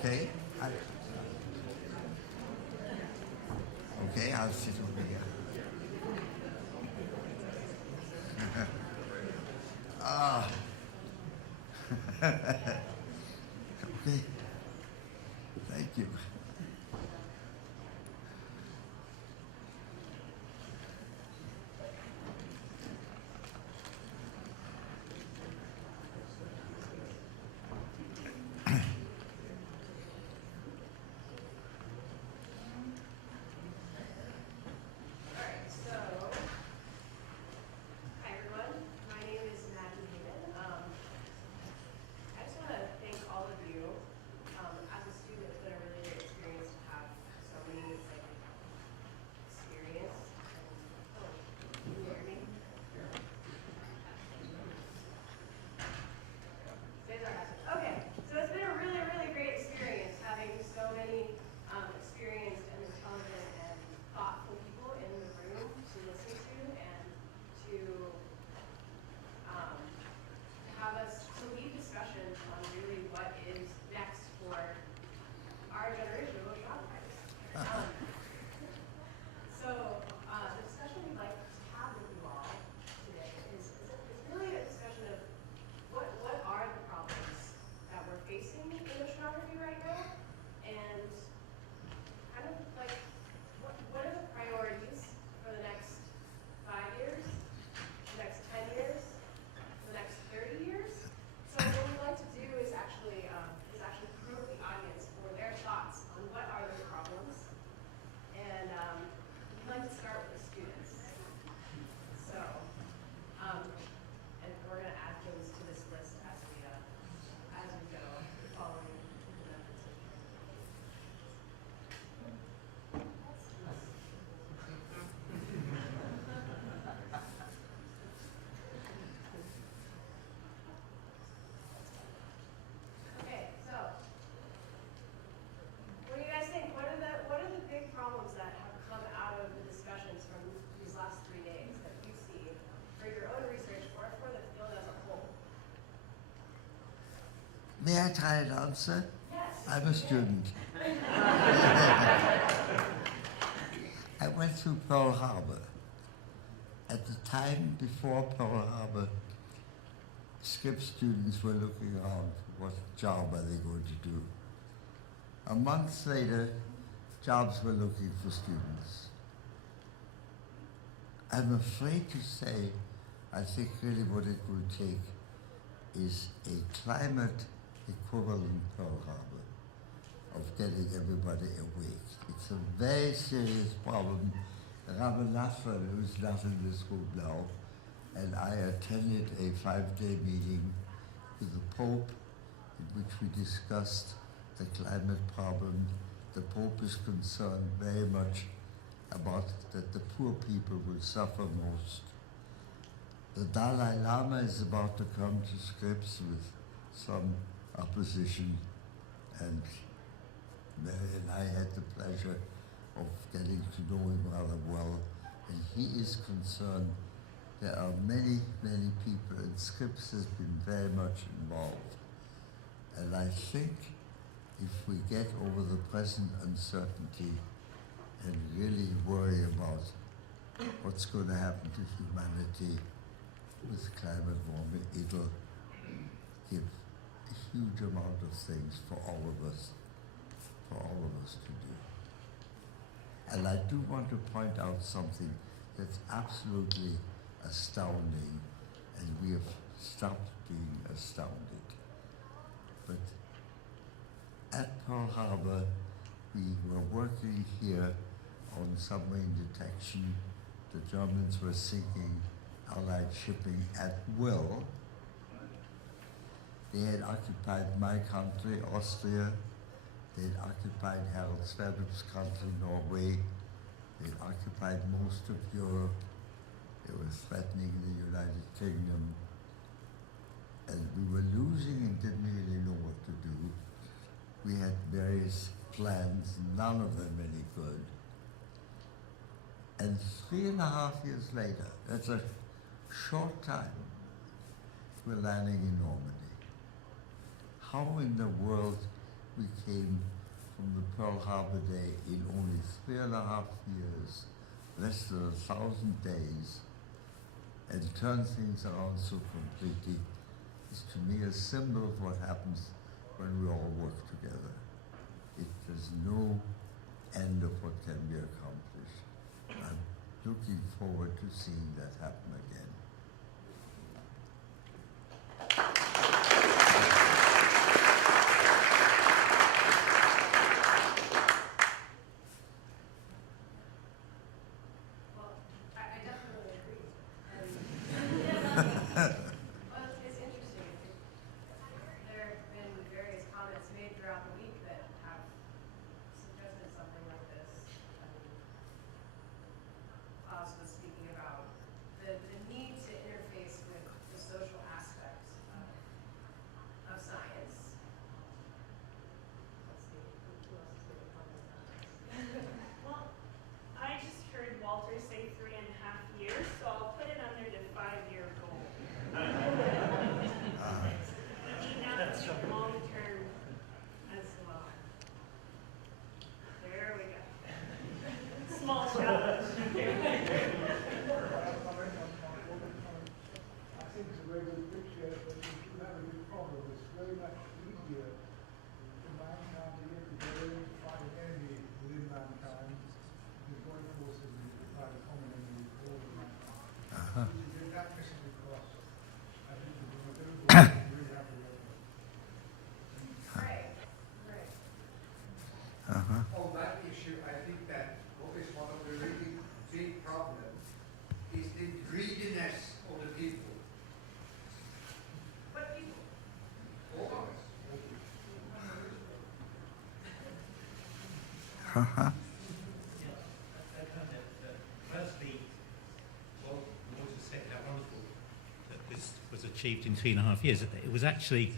Okay. Okay, I'll sit over here. Ah. Okay. Thank you. Hi everyone, my name is Maddie Hamann. I just want to thank all of you. As a student, it's been a really great experience to have so many experience. Oh, can you hear me? Cesar has it. Okay, so it's been a really, really great experience having so many experienced and intelligent and thoughtful people in the room to listen to and to have us to lead discussions on really what is next for our generation of oceanographers. So the discussion we'd like to have with you all today is really a discussion of what are the problems that we're facing in oceanography right now, and kind of like what are the priorities for the next 5 years, the next 10 years, the next 30 years. So what we'd like to do is actually probe the audience for their thoughts on what are those problems. And we'd like to start with the students. So, and we're going to add things to this list as we go, following the methods of Okay, so what do you guys think? What are the big problems that have come out of the discussions from these last 3 days that you see for your own research or for the field as a whole? May I try and answer? Yes. I'm a student. I went through Pearl Harbor. At the time before Pearl Harbor, Scripps students were looking around, what job are they going to do? A month later, jobs were looking for students. I'm afraid to say, I think really what it will take is a climate equivalent Pearl Harbor of getting everybody awake. It's a very serious problem. Ramanathan, who's not in this room now, and I attended a 5-day meeting with the Pope in which we discussed the climate problem. The Pope is concerned very much about that the poor people will suffer most. The Dalai Lama is about to come to Scripps with some opposition, and Mary and I had the pleasure of getting to know him rather well, and he is concerned. There are many, many people, and Scripps has been very much involved. And I think if we get over the present uncertainty and really worry about what's going to happen to humanity with climate warming, it'll give a huge amount of things for all of us to do. And I do want to point out something that's absolutely astounding, and we have stopped being astounded. But at Pearl Harbor, we were working here on submarine detection. The Germans were sinking Allied shipping at will. They had occupied my country, Austria. They had occupied Harald Sverdrup's country, Norway. They had occupied most of Europe. They were threatening the United Kingdom. And we were losing and didn't really know what to do. We had various plans, none of them any good. And 3.5 years later, that's a short time, we're landing in Normandy. How in the world we came from the Pearl Harbor Day in only 3.5 years, less than 1,000 days, and turn things around so completely is to me a symbol of what happens when we all work together. There's no end of what can be accomplished. I'm looking forward to seeing that happen again. Well, I definitely agree. Well, it's interesting. There have been various comments made throughout the week that have suggested something like this. Klaus was speaking about the need to interface with the social aspects of science. Let's see, who else is going to comment on this? Well, I just heard Walter say 3.5 years, so I'll put it under the 5-year goal. We need not to think long term as well. There we go. Small challenge. I think it's a very good picture, but if you have a big problem, it's very much easier for mankind to get together to fight an enemy within mankind than joint forces to fight a common enemy for all of mankind. If you get that message across, I think we're going to really have a work. Right, right. Uh-huh. On that issue, I think that what is one of the really big problems is the greediness of the people. What people? All of us. Uh-huh. Firstly, well, Walter said how wonderful that this was achieved in 3.5 years. It was actually,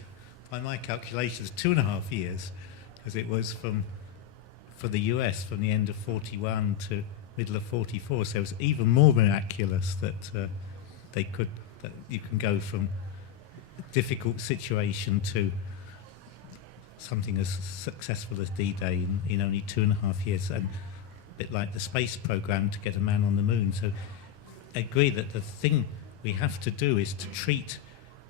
by my calculations, 2.5 years, because it was for the US from the end of 41 to middle of 44. So it was even more miraculous that that you can go from a difficult situation to something as successful as D-Day in only 2.5 years, and a bit like the space program to get a man on the moon. So I agree that the thing we have to do is to treat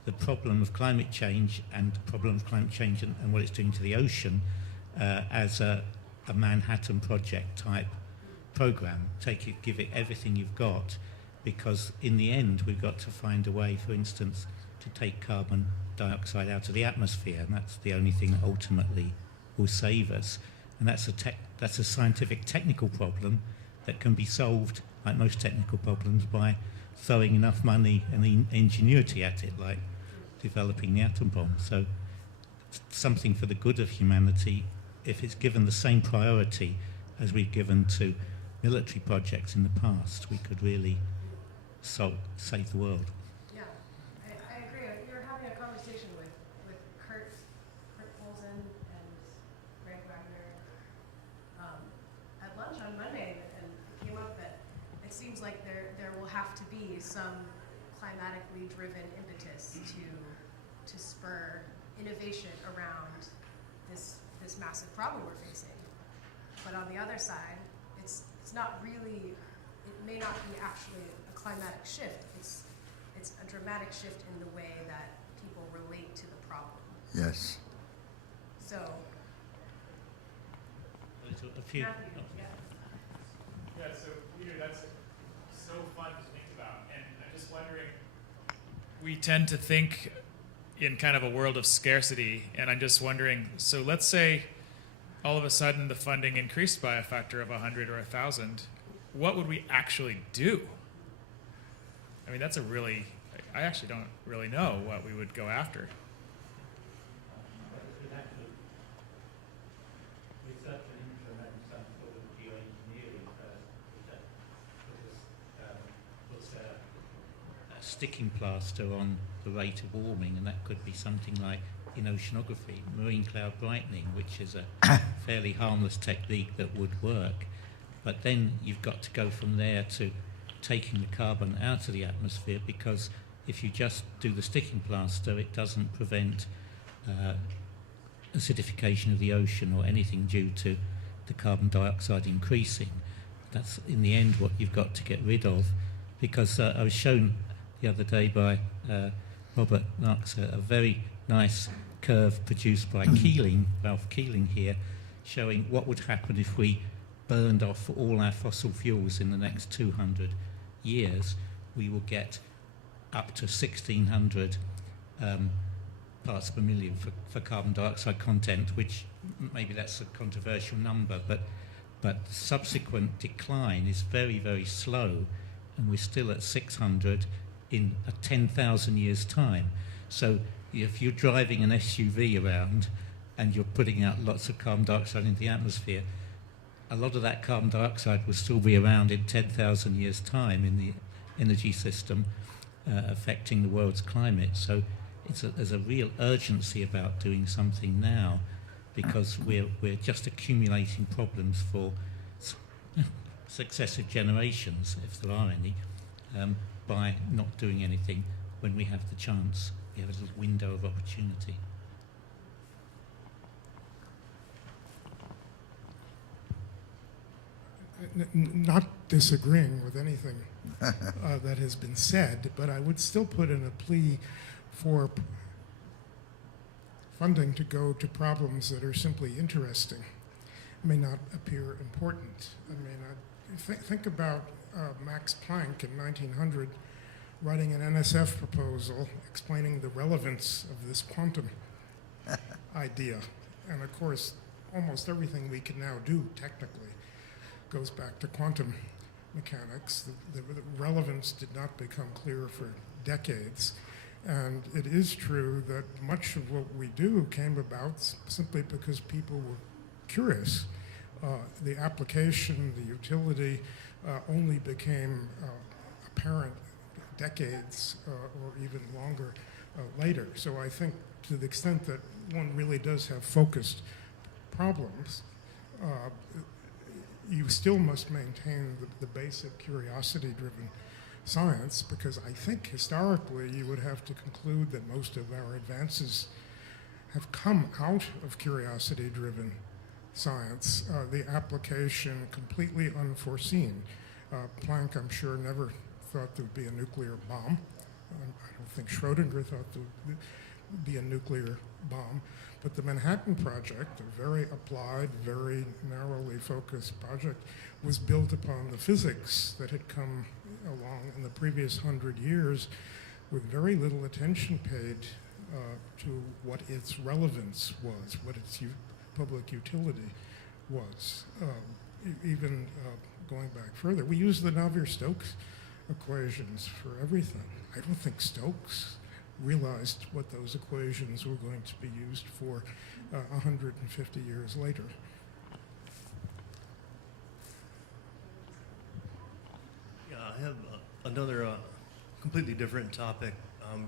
the problem of climate change and the problem of climate change and what it's doing to the ocean as a Manhattan Project type program. Take it, give it everything you've got, because in the end we've got to find a way, for instance, to take carbon dioxide out of the atmosphere, and that's the only thing that ultimately will save us. And that's a scientific technical problem that can be solved, like most technical problems, by throwing enough money and ingenuity at it, like developing the atom bomb. So something for the good of humanity, if it's given the same priority as we've given to military projects in the past, we could really save the world. Yeah, I agree. We were having a conversation with Kurt Polson and Greg Wagner at lunch on Monday, and it came up that it seems like there will have to be some climatically driven impetus to spur innovation around this massive problem we're facing. But on the other side, it's not really, it may not be actually a climatic shift. It's a dramatic shift in the way that people relate to the problem. Yes. So, A few. Matthew, yeah. Yeah, so Peter, that's so fun to think about. And I'm just wondering, we tend to think in kind of a world of scarcity, and I'm just wondering, so let's say all of a sudden the funding increased by a factor of 100 or 1,000, what would we actually do? I mean, that's a really, I actually don't really know what we would go after. Research and implement some sort of geoengineering first, puts a sticking plaster on the rate of warming, and that could be something like, in oceanography, marine cloud brightening, which is a fairly harmless technique that would work. But then you've got to go from there to taking the carbon out of the atmosphere, because if you just do the sticking plaster, it doesn't prevent acidification of the ocean or anything due to the carbon dioxide increasing. That's in the end what you've got to get rid of, because I was shown the other day by Robert Knox a very nice curve produced by Keeling, Ralph Keeling here, showing what would happen if we burned off all our fossil fuels in the next 200 years. We will get up to 1,600 parts per million for carbon dioxide content, which maybe that's a controversial number, but subsequent decline is very, very slow, and we're still at 600 in a 10,000 years' time. So if you're driving an SUV around and you're putting out lots of carbon dioxide into the atmosphere, a lot of that carbon dioxide will still be around in 10,000 years' time in the energy system, affecting the world's climate. So there's a real urgency about doing something now, because we're just accumulating problems for successive generations, if there are any, by not doing anything when we have the chance. We have a little window of opportunity. Not disagreeing with anything that has been said, but I would still put in a plea for funding to go to problems that are simply interesting, may not appear important. I mean, think about Max Planck in 1900 writing an NSF proposal explaining the relevance of this quantum idea. And of course, almost everything we can now do technically goes back to quantum mechanics. The relevance did not become clear for decades. And it is true that much of what we do came about simply because people were curious. The application, the utility only became apparent decades or even longer later. So I think to the extent that one really does have focused problems, you still must maintain the basic curiosity-driven science, because I think historically you would have to conclude that most of our advances have come out of curiosity-driven science, the application completely unforeseen. Planck, I'm sure, never thought there would be a nuclear bomb. I don't think Schrodinger thought there would be a nuclear bomb. But the Manhattan Project, a very applied, very narrowly focused project, was built upon the physics that had come along in the previous 100 years, with very little attention paid to what its relevance was, what its public utility was. Even going back further, we use the Navier-Stokes equations for everything. I don't think Stokes realized what those equations were going to be used for 150 years later. Yeah, I have another completely different topic,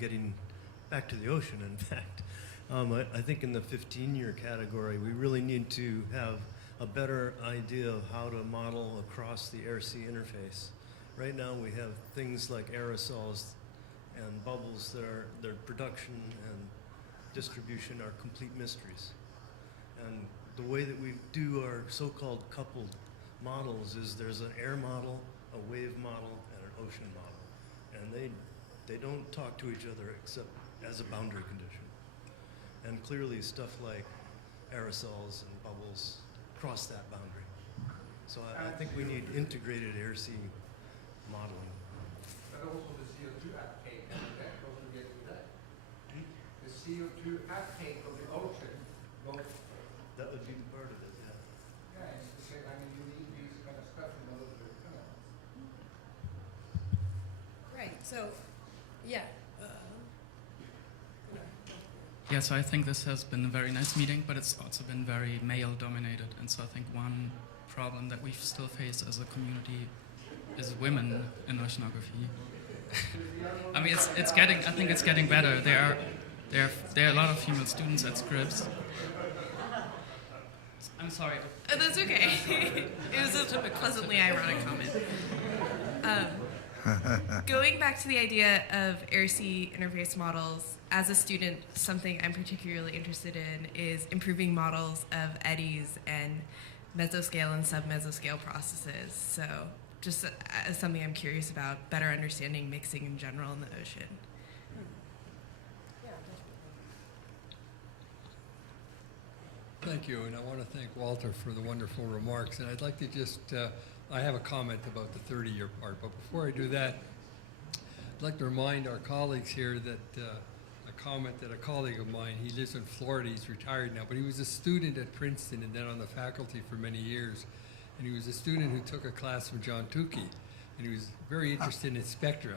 getting back to the ocean, in fact. I think in the 15-year category, we really need to have a better idea of how to model across the air-sea interface. Right now we have things like aerosols and bubbles that their production and distribution are complete mysteries. And the way that we do our so-called coupled models is there's an air model, a wave model, and an ocean model. And they don't talk to each other except as a boundary condition. And clearly stuff like aerosols and bubbles cross that boundary. So I think we need integrated air-sea modeling. But also the CO2 uptake, and that goes together with that. The CO2 uptake of the ocean goes. That would be the part of it, yeah. Yeah, it's the same. I mean, you need these kind of stuff in order to. Right. So, yeah. Yeah, so I think this has been a very nice meeting, but it's also been very male-dominated. And so I think one problem that we still face as a community is women in oceanography. I mean, it's getting. I think it's getting better. There are a lot of female students at Scripps. I'm sorry. That's okay. It was a pleasantly ironic comment. Going back to the idea of air-sea interface models, as a student, something I'm particularly interested in is improving models of eddies and mesoscale and submesoscale processes. So just as something I'm curious about, better understanding mixing in general in the ocean. Thank you, and I want to thank Walter for the wonderful remarks. And I'd like to just, I have a comment about the 30-year part, but before I do that, I'd like to remind our colleagues here that a comment that a colleague of mine, he lives in Florida, he's retired now, but he was a student at Princeton and then on the faculty for many years. And he was a student who took a class from John Tukey, and he was very interested in spectra.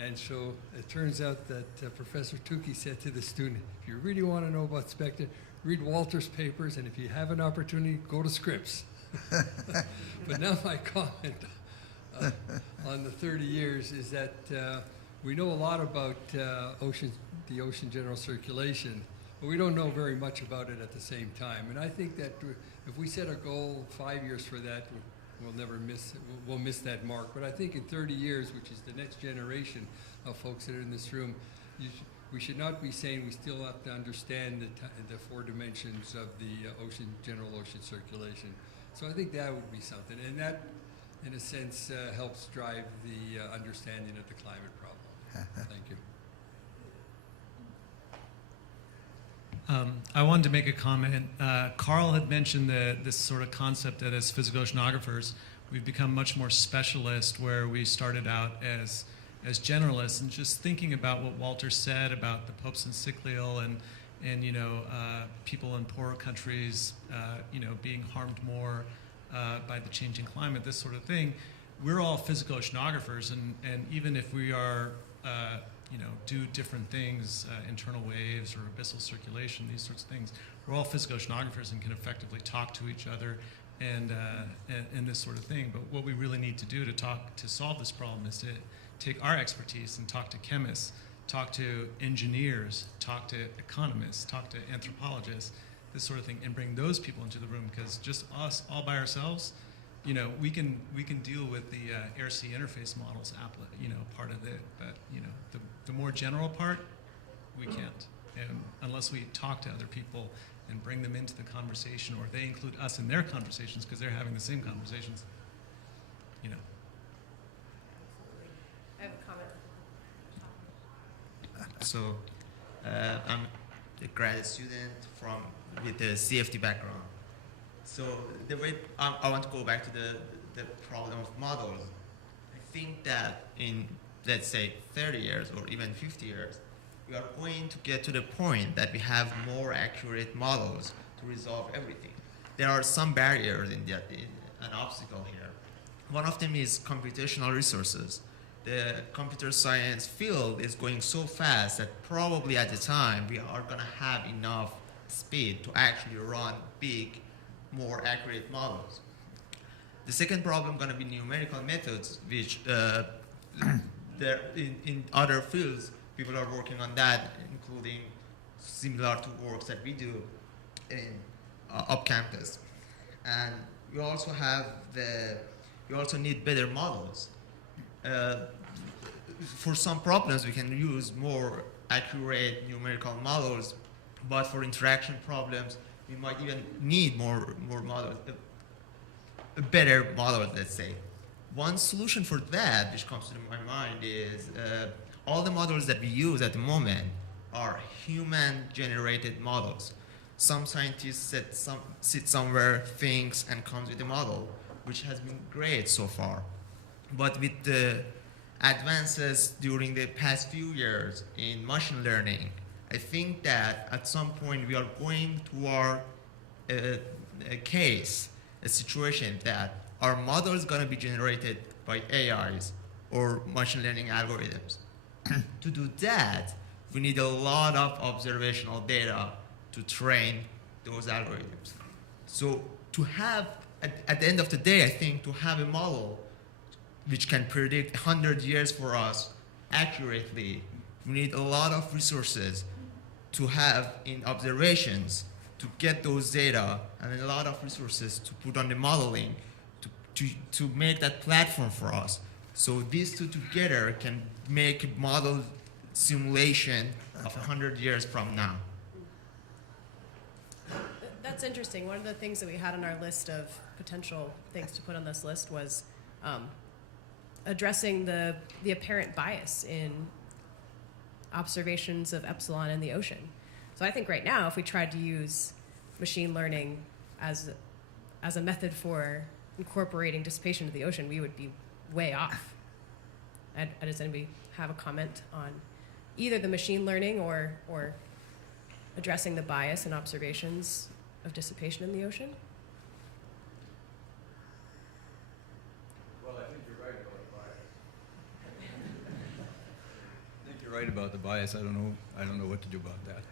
And so it turns out that Professor Tukey said to the student, if you really want to know about spectra, read Walter's papers, and if you have an opportunity, go to Scripps. But now my comment on the 30 years is that we know a lot about the ocean general circulation, but we don't know very much about it at the same time. And I think that if we set a goal 5 years for that, we'll miss that mark. But I think in 30 years, which is the next generation of folks that are in this room, we should not be saying we still have to understand the 4 dimensions of the general ocean circulation. So I think that would be something, and that, in a sense, helps drive the understanding of the climate problem. Thank you. I wanted to make a comment. Carl had mentioned this sort of concept that as physical oceanographers, we've become much more specialist, where we started out as generalists, and just thinking about what Walter said about the Pope's encyclical and people in poorer countries being harmed more by the changing climate, this sort of thing. We're all physical oceanographers, and even if we are do different things, internal waves or abyssal circulation, these sorts of things, we're all physical oceanographers and can effectively talk to each other and this sort of thing. But what we really need to do to solve this problem is to take our expertise and talk to chemists, talk to engineers, talk to economists, talk to anthropologists, this sort of thing, and bring those people into the room, because just us all by ourselves, we can deal with the air-sea interface models, part of it, but the more general part, we can't, and unless we talk to other people and bring them into the conversation, or they include us in their conversations because they're having the same conversations. I have a comment. So, I'm a graduate student with a CFD background. So the way I want to go back to the problem of models. I think that in, let's say, 30 years or even 50 years, we are going to get to the point that we have more accurate models to resolve everything. There are some barriers in an obstacle here. One of them is computational resources. The computer science field is going so fast that probably at the time we are going to have enough speed to actually run big, more accurate models. The second problem is going to be numerical methods, which in other fields, people are working on that, including similar to works that we do in up campus. And we also need better models. For some problems, we can use more accurate numerical models, but for interaction problems, we might even need more models, a better model, let's say. One solution for that, which comes to my mind, is all the models that we use at the moment are human-generated models. Some scientists sit somewhere, thinks, and comes with a model, which has been great so far. But with the advances during the past few years in machine learning, I think that at some point we are going toward a situation that our model is going to be generated by AIs or machine learning algorithms. To do that, we need a lot of observational data to train those algorithms. So to have, at the end of the day, I think to have a model which can predict 100 years for us accurately, we need a lot of resources to have in observations to get those data, and a lot of resources to put on the modeling to make that platform for us. So these two together can make a model simulation of 100 years from now. That's interesting. One of the things that we had on our list of potential things to put on this list was addressing the apparent bias in observations of epsilon in the ocean. So I think right now, if we tried to use machine learning as a method for incorporating dissipation into the ocean, we would be way off. Does anybody have a comment on either the machine learning or addressing the bias in observations of dissipation in the ocean? Well, I think you're right about the bias. I think you're right about the bias. I don't know what to do about that.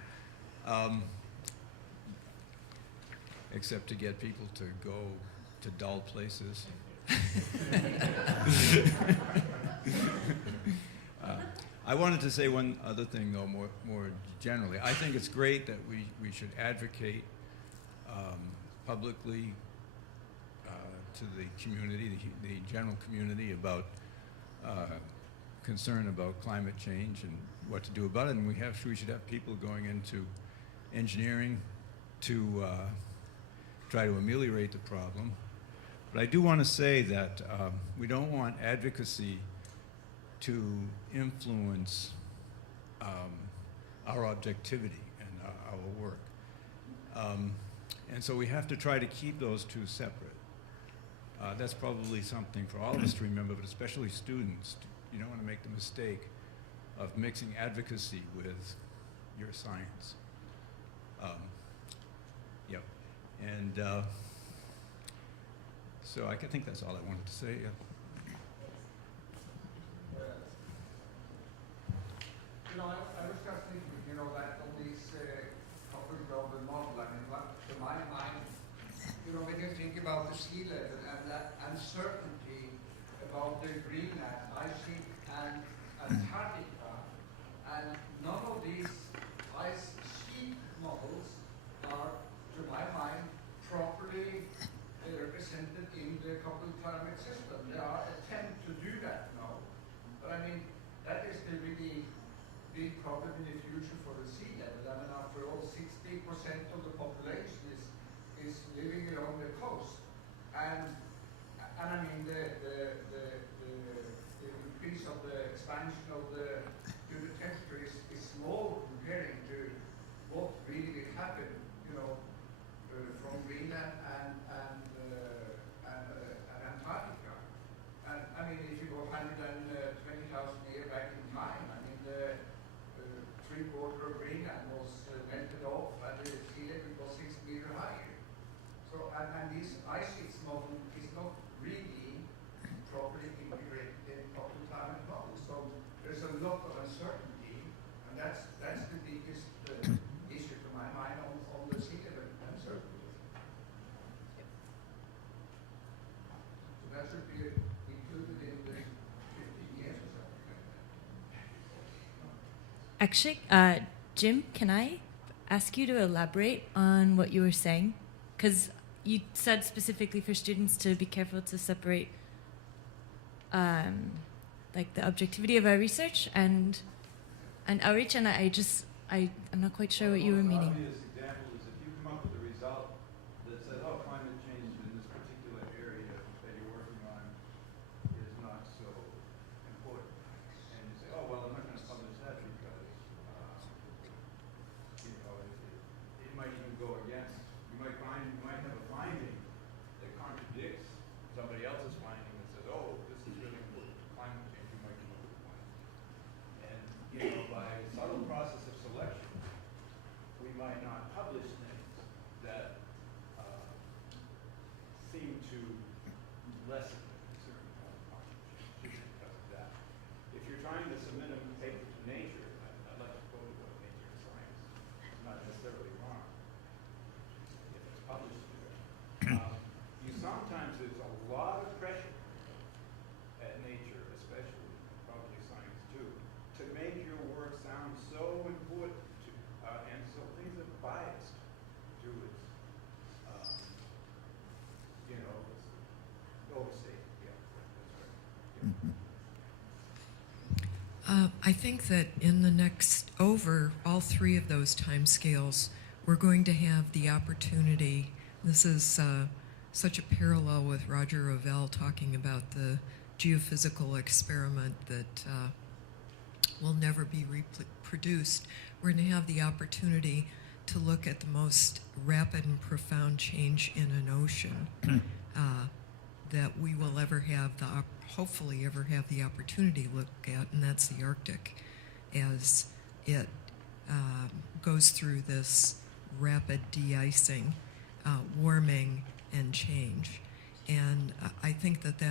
Except to get people to go to dull places. I wanted to say one other thing, though, more generally. I think it's great that we should advocate publicly to the community, the general community, about concern about climate change and what to do about it. And we should have people going into engineering to try to ameliorate the problem. But I do want to say that we don't want advocacy to influence our objectivity and our work. And so we have to try to keep those two separate. That's probably something for all of us to remember, but especially students. You don't want to make the mistake of mixing advocacy with your science. Yep. And so I think that's all I wanted to say. Yeah. I was just thinking, that all these coupled global model, I mean, to my mind, when you think about the sea level and that uncertainty about the Greenland, ice sheet, and Antarctica, and none of these ice sheet models are, to my mind, properly represented in the coupled climate system. There are attempts to do that now, but I mean, that is the really big problem in the future for the sea level. I mean, after all, 60% of the population is living along the coast, and I mean the increase of the expansion of the human temperature is small comparing to what really will happen, from Greenland and Antarctica. And I mean, if you go 120,000 years back in time, I mean the three-quarter of Greenland was melted off and the sea level was 6 meters higher. So, and this ice sheets model is not really properly integrated in coupled climate model. So there's a lot of uncertainty, and that's the biggest issue to my mind on the sea level uncertainty. So that should be included in the 15 years or something like that. Actually, Jim, can I ask you to elaborate on what you were saying? Because you said specifically for students to be careful to separate like the objectivity of our research and outreach, and I'm not quite sure what you were meaning. An obvious example is if you come up with a result that says, oh, climate change in this particular area that you're working on is not so important. And you say, oh, well, I'm not going to publish that because, it might even go against, you might have a finding that contradicts somebody else's finding that says, oh, this is really important for climate change, you might come up with one. And, by a subtle process of selection, we might not publish things that seem to lessen the concern about climate change just because of that. If you're trying to submit a paper to Nature, I'd like to quote about Nature and Science. It's not necessarily wrong if it's published there. Sometimes there's a lot of pressure at Nature, especially, probably Science too, to make your work sound so important to, and so things are biased to its, overstated. Yeah, that's right. Yeah. I think that in the next, over all three of those time scales, we're going to have the opportunity. This is such a parallel with Roger Revelle talking about the geophysical experiment that will never be reproduced. We're going to have the opportunity to look at the most rapid and profound change in an ocean that we will ever have hopefully ever have the opportunity to look at, and that's the Arctic, as it goes through this rapid de-icing, warming, and change. And I think that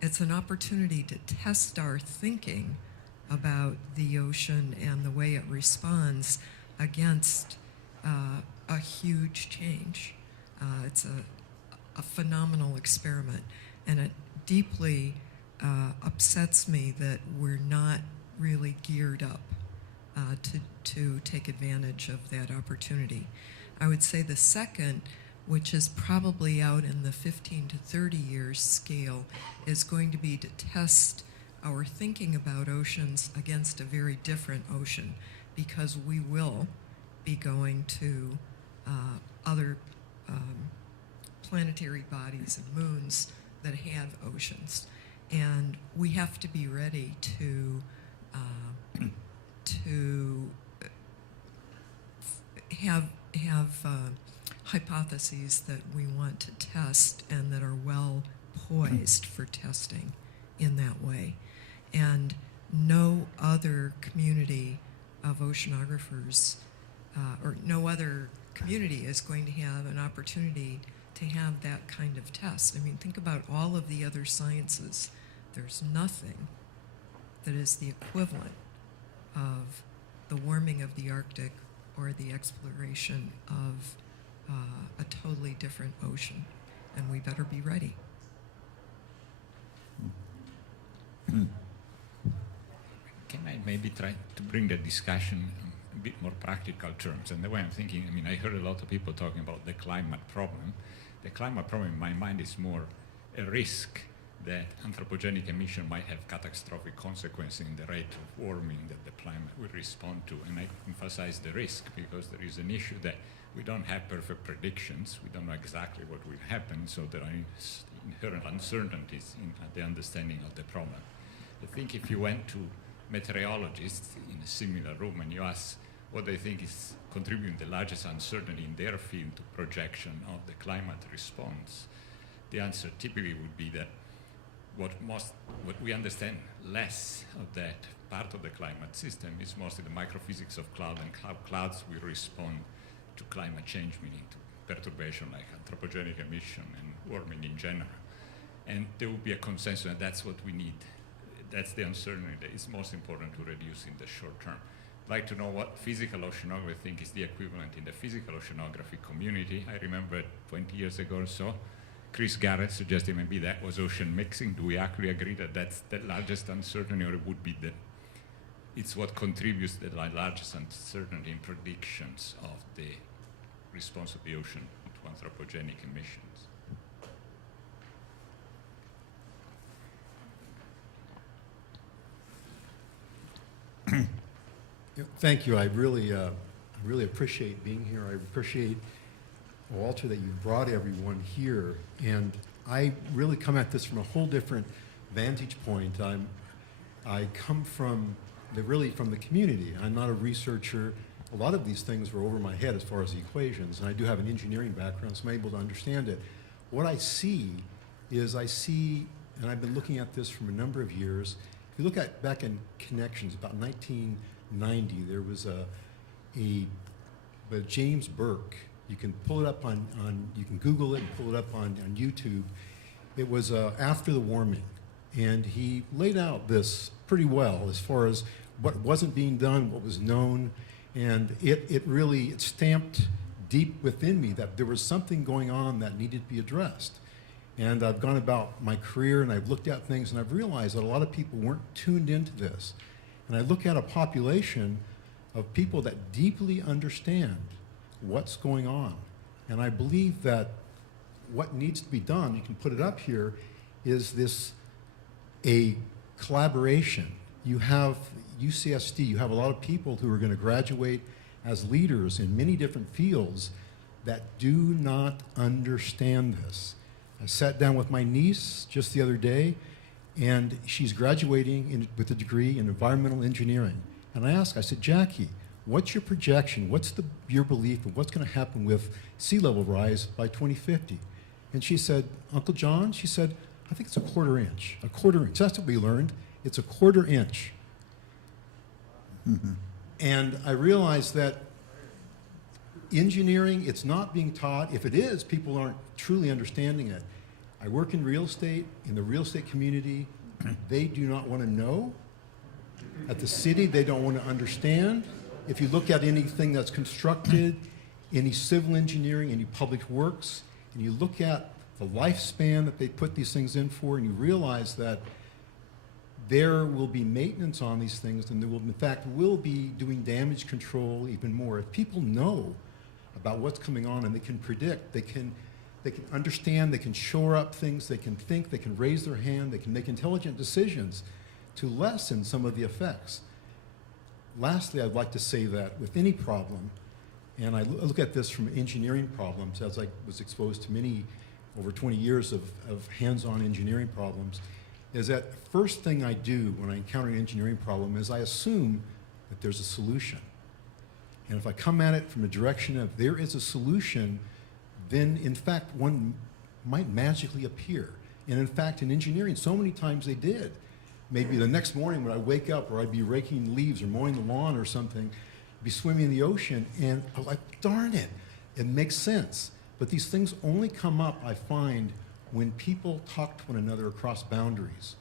it's an opportunity to test our thinking about the ocean and the way it responds against a huge change. It's a phenomenal experiment, and it deeply upsets me that we're not really geared up to take advantage of that opportunity. I would say the second, which is probably out in the 15 to 30 years scale, is going to be to test our thinking about oceans against a very different ocean, because we will be going to other planetary bodies and moons that have oceans, and we have to be ready to have hypotheses that we want to test and that are well poised for testing in that way. And no other community of oceanographers or no other community is going to have an opportunity to have that kind of test. I mean, think about all of the other sciences. There's nothing that is the equivalent of the warming of the Arctic or the exploration of a totally different ocean, and we better be ready. Can I maybe try to bring the discussion a bit more practical terms? And the way I'm thinking, I mean, I heard a lot of people talking about the climate problem. The climate problem in my mind is more a risk that anthropogenic emission might have catastrophic consequences in the rate of warming that the planet will respond to. And I emphasize the risk because there is an issue that we don't have perfect predictions. We don't know exactly what will happen, so there are inherent uncertainties in the understanding of the problem. I think if you went to meteorologists in a similar room and you ask what they think is contributing the largest uncertainty in their field to projection of the climate response, the answer typically would be that what we understand less of that part of the climate system is mostly the microphysics of cloud and how clouds will respond to climate change, meaning to perturbation like anthropogenic emission and warming in general. And there will be a consensus that that's what we need. That's the uncertainty that is most important to reduce in the short term. I'd like to know what physical oceanography think is the equivalent in the physical oceanography community. I remember 20 years ago or so, Chris Garrett suggested maybe that was ocean mixing. Do we actually agree that that's the largest uncertainty, or it would be it's what contributes the largest uncertainty in predictions of the response of the ocean to anthropogenic emissions? Thank you. I really appreciate being here. I appreciate, Walter, that you brought everyone here. And I really come at this from a whole different vantage point. I come from the community. I'm not a researcher. A lot of these things were over my head as far as the equations, and I do have an engineering background, so I'm able to understand it. What I see, and I've been looking at this from a number of years. If you look at back in Connections, about 1990, there was a James Burke. You can pull it up you can Google it and pull it up on YouTube. It was after the warming, and he laid out this pretty well as far as what wasn't being done, what was known, and it really stamped deep within me that there was something going on that needed to be addressed. And I've gone about my career and I've looked at things and I've realized that a lot of people weren't tuned into this. And I look at a population of people that deeply understand what's going on. And I believe that what needs to be done, you can put it up here, is a collaboration. you have UCSD, you have a lot of people who are going to graduate as leaders in many different fields that do not understand this. I sat down with my niece just the other day, and she's graduating with a degree in environmental engineering. And I asked, I said, Jackie, what's your projection? What's your belief of what's going to happen with sea level rise by 2050? And she said, Uncle John, she said, I think it's a quarter inch. A quarter inch. That's what we learned. It's a quarter inch. And I realized that engineering, it's not being taught. If it is, people aren't truly understanding it. I work in real estate, in the real estate community. They do not want to know. At the city, they don't want to understand. If you look at anything that's constructed, any civil engineering, any public works, and you look at the lifespan that they put these things in for, and you realize that there will be maintenance on these things, and there will, in fact, will be doing damage control even more. If people know about what's coming on and they can predict, they can understand, they can shore up things, they can think, they can raise their hand, they can make intelligent decisions to lessen some of the effects. Lastly, I'd like to say that with any problem, and I look at this from engineering problems, as I was exposed to many, over 20 years of hands-on engineering problems, is that first thing I do when I encounter an engineering problem is I assume that there's a solution. And if I come at it from a direction of there is a solution, then in fact one might magically appear. And in fact in engineering, so many times they did. Maybe the next morning when I wake up, or I'd be raking leaves or mowing the lawn or something, be swimming in the ocean, and I'm like, darn it, it makes sense. But these things only come up, I find, when people talk to one another across boundaries.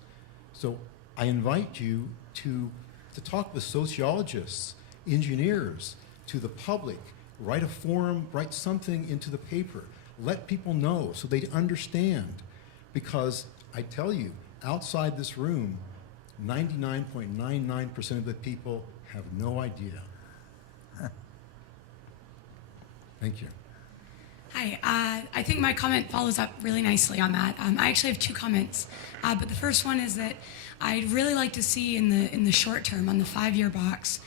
So I invite you to talk with sociologists, engineers, to the public, write a forum, write something into the paper, let people know so they understand. Because I tell you, outside this room, 99.99% of the people have no idea. Thank you. Hi, I think my comment follows up really nicely on that. I actually have two comments, but the first one is that I'd really like to see in the short term, on the 5-year box,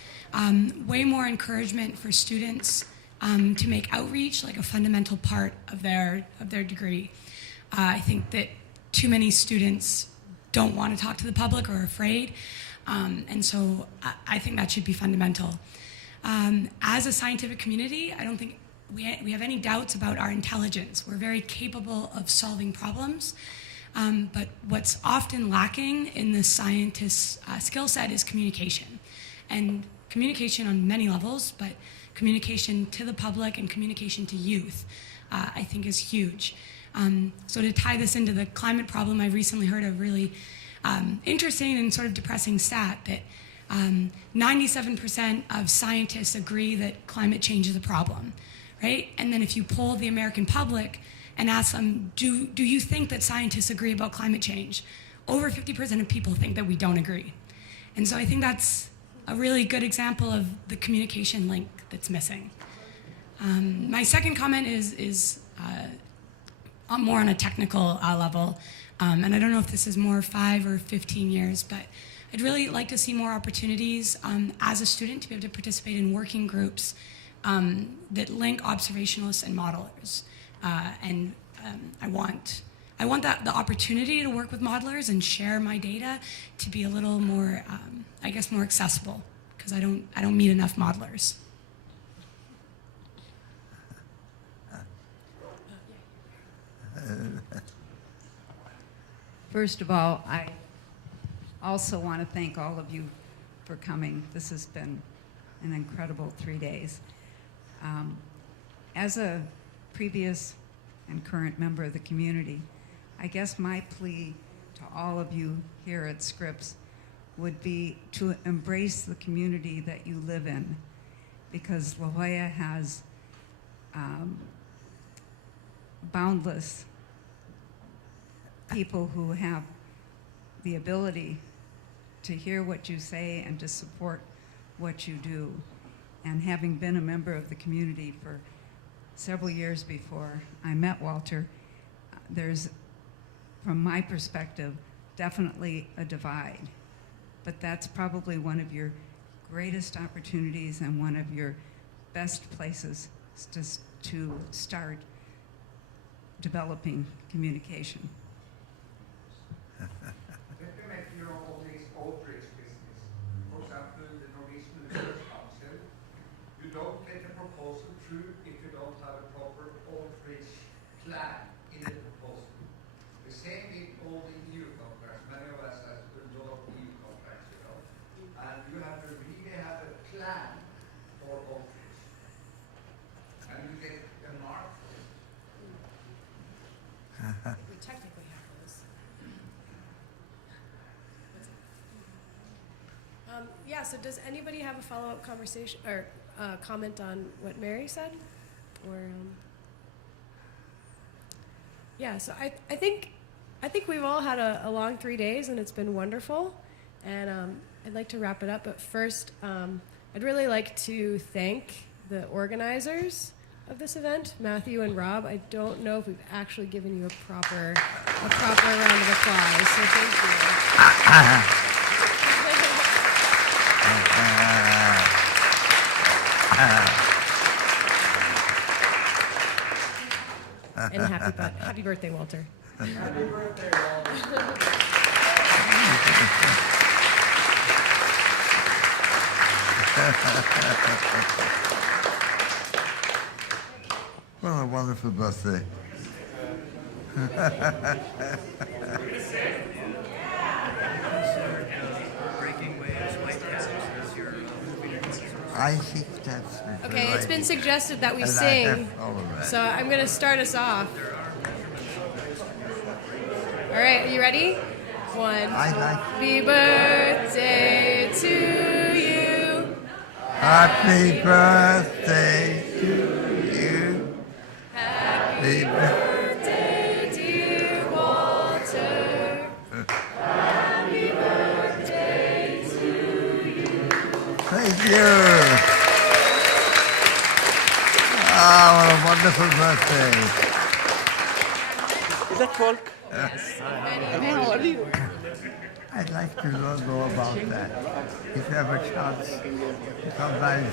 way more encouragement for students to make outreach like a fundamental part of their degree. I think that too many students don't want to talk to the public or are afraid, and so I think that should be fundamental. As a scientific community, I don't think we have any doubts about our intelligence. We're very capable of solving problems, but what's often lacking in the scientist's skill set is communication. And communication on many levels, but communication to the public and communication to youth, I think is huge. So to tie this into the climate problem, I recently heard a really interesting and sort of depressing stat that 97% of scientists agree that climate change is a problem, right? And then if you poll the American public and ask them, do you think that scientists agree about climate change? Over 50% of people think that we don't agree. And so I think that's a really good example of the communication link that's missing. My second comment is more on a technical level. And I don't know if this is more 5 or 15 years, but I'd really like to see more opportunities as a student to be able to participate in working groups that link observationalists and modelers. I want the opportunity to work with modelers and share my data to be a little more, I guess, more accessible, because I don't meet enough modelers. First of all, I also want to thank all of you for coming. This has been an incredible 3 days. As a previous and current member of the community, I guess my plea to all of you here at Scripps would be to embrace the community that you live in, because La Jolla has boundless people who have the ability to hear what you say and to support what you do. And having been a member of the community for several years before I met Walter, there's, from my perspective, definitely a divide but that's probably one of your greatest opportunities and one of your best places to start developing communication. Let me make your outreach business. For example, the Norwegian Research Council, you don't get a proposal through if you don't have a proper outreach plan in the proposal. The same with all the EU contracts. Many of us have a lot of EU contracts, you know. And you have to really have a plan for outreach. And you get a mark for it. We technically have those. Yeah, so does anybody have a follow-up conversation or comment on what Mary said? Or yeah, so I think we've all had a long 3 days and it's been wonderful. And I'd like to wrap it up, but first I'd really like to thank the organizers of this event, Matthew and Rob. I don't know if we've actually given you a proper round of applause, so thank you. And happy birthday, Walter. Happy birthday, Walter. What a wonderful birthday. I think that's the Okay, it's been idea. suggested that we And I sing, have followed that. so I'm going to start us off. All right, are you ready? One. Happy birthday to you. Happy birthday to you. Happy birthday, dear Walter. Happy birthday to you. Thank you. Ah, what a wonderful birthday. Is that folk? Yes. How are you? I'd like to know about that. If you have a chance, come by and